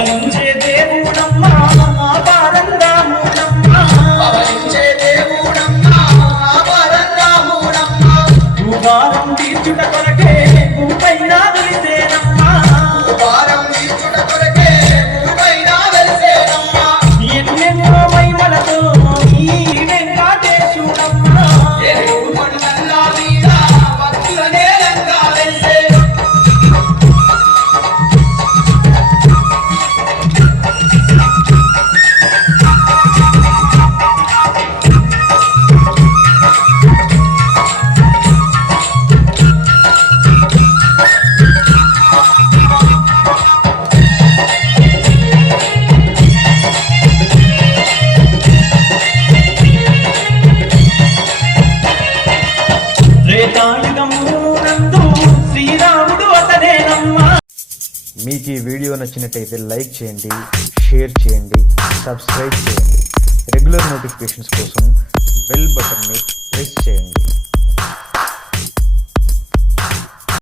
పవలించే దేవుడమ్మా పరందాముడమ్మా పవలించే దేవుడమ్మా పరందాముడమ్మా భూభారం తీర్చుట కొరకే భూపైన వెలిసేనమ్మా భూభారం తీర్చుట కొరకే భూపైన వెలిసేనమ్మా ఎన్నెన్నో మహిమలతో ఈ వెంకటేశుడమ్మా ఎరుపు కొండల మీద భక్తుల నేలంగా వెలిసే త్రేతాయుగమునందు శ్రీరాముడు అతనేనమ్మా. మీకు ఈ వీడియో నచ్చినట్టయితే లైక్ చేయండి, షేర్ చేయండి, సబ్స్క్రైబ్ చేయండి. రెగ్యులర్ నోటిఫికేషన్స్ కోసం బెల్ బటన్ని ప్రెస్ చేయండి.